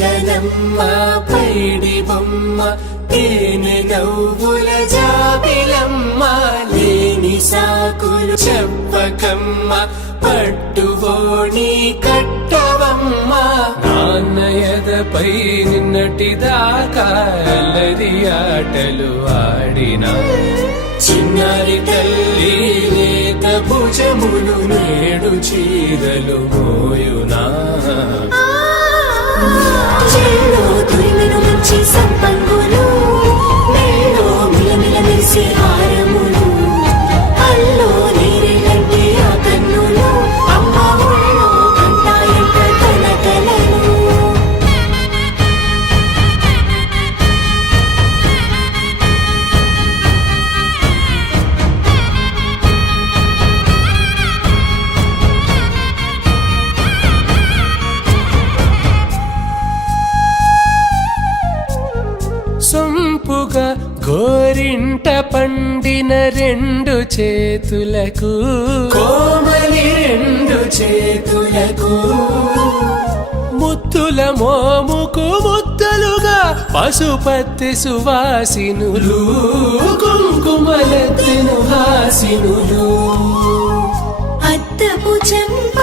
చిలకలమ్మ పైడి బొమ్మ తేనె నవ్వుల జాబిలమ్మ లేని సాకులు చెప్పకమ్మ పట్టువోణి కట్టవమ్మ నాన్నయదపై నిన్నటిదాకా అల్లరి ఆటలు ఆడినా చిన్నారి తల్లి లేత భుజములు నేడు చీరలు మోయునా చెల్లో తురిమెను మంచి సంపంగులు మెల్లో మిలమిల మెరిసే హారములు అల్లో నీరెలంటే ఆ కన్నులు అమ్మ ఒళ్ళో కంటాయంట తన కలలు సొంపుగా గోరింట పండిన రెండు చేతులకు కోమలి రెండు చేతులకు ముత్తుల మోముకు ముద్దలుగా పశుపతి సువాసినులు కుంకుమలెత్తిను హాసినులు అద్దపు చెంప